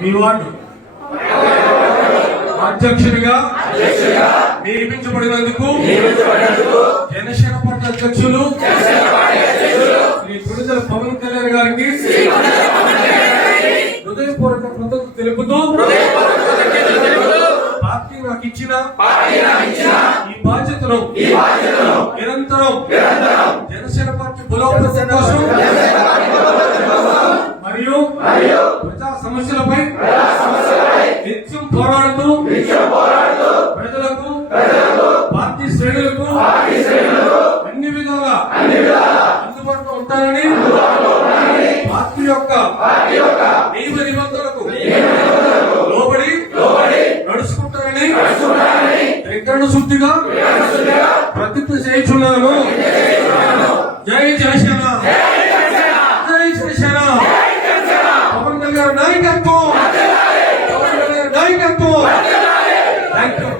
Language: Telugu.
మీ వార్డు అధ్యక్షుడిగా నియమించబడినందుకు జనసేన పార్టీ అధ్యక్షులు శ్రీ గుడిదల పవన్ కళ్యాణ్ గారికి హృదయపూర్వక కృతజ్ఞతలు తెలుపుతూ పార్టీ నాకు ఇచ్చిన ఈ బాధ్యతను నిరంతరం జనసేన పార్టీ బలోపేతం కోసం మరియు ప్రజా సమస్యలపై నిత్యం పోరాడుతూ ప్రజలకు పార్టీ శ్రేణులకు అన్ని విధాలా అందుబాటులో ఉంటానని పార్టీ యొక్క నియమ నిబంధనలకు లోబడి నడుచుకుంటానని త్రికరణ శుద్ధిగా ప్రతిజ్ఞ చేయించున్నాను. జై జై జనసేన కళ్యాణ్ నాయకత్వం. నాయకత్వం. Thank you